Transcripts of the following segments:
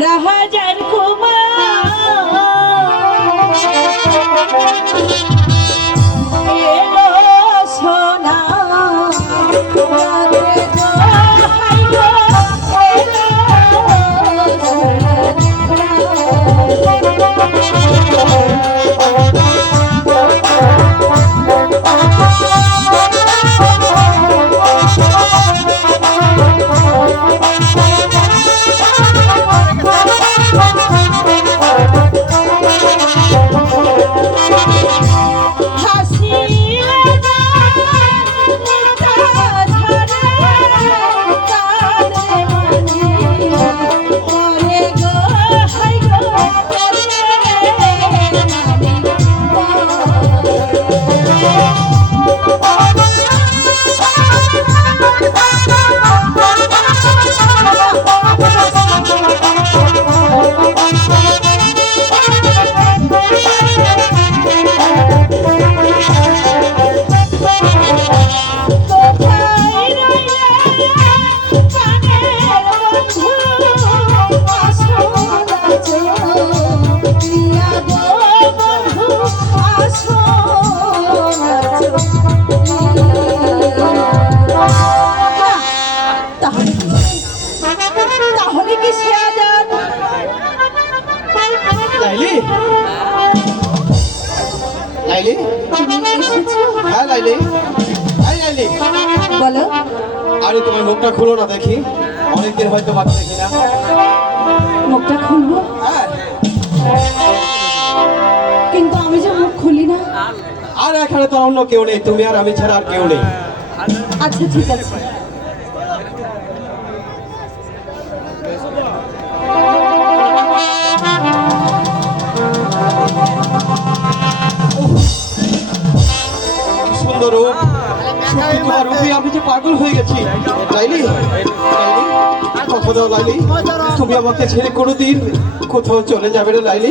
¡Ay! কি লাইলি? লাইলি? হ্যাঁ লাইলি। এই লাইলি। বলো। আরে তোমার মুখটা খুলো না দেখি। অনেকদিন হয়তো বাকি দেখি না। মুখটা খুলবো? হ্যাঁ। কিন্তু আমি যে মুখ খুলি না। আর এখানে তো অন্য কেউ নেই তুমি আর আমি ছাড়া আর কেউ নেই। আচ্ছা ঠিক আছে কি সুন্দর তোমার রূপে আমি যে পাগল হয়ে গেছি লাইলি? লাইলি? কথা দাও লাইলি। তুমি আমাকে ছেড়ে কোনোদিন কোথাও চলে যাবে না লাইলি।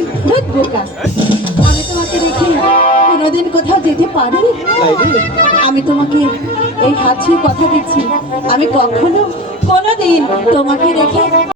আমি তোমাকে রেখে কোনোদিন কোথাও যেতে পারি লাইলি? আমি তোমাকে এই হাত কথা দিচ্ছি। আমি কখনো কোনোদিন তোমাকে রেখে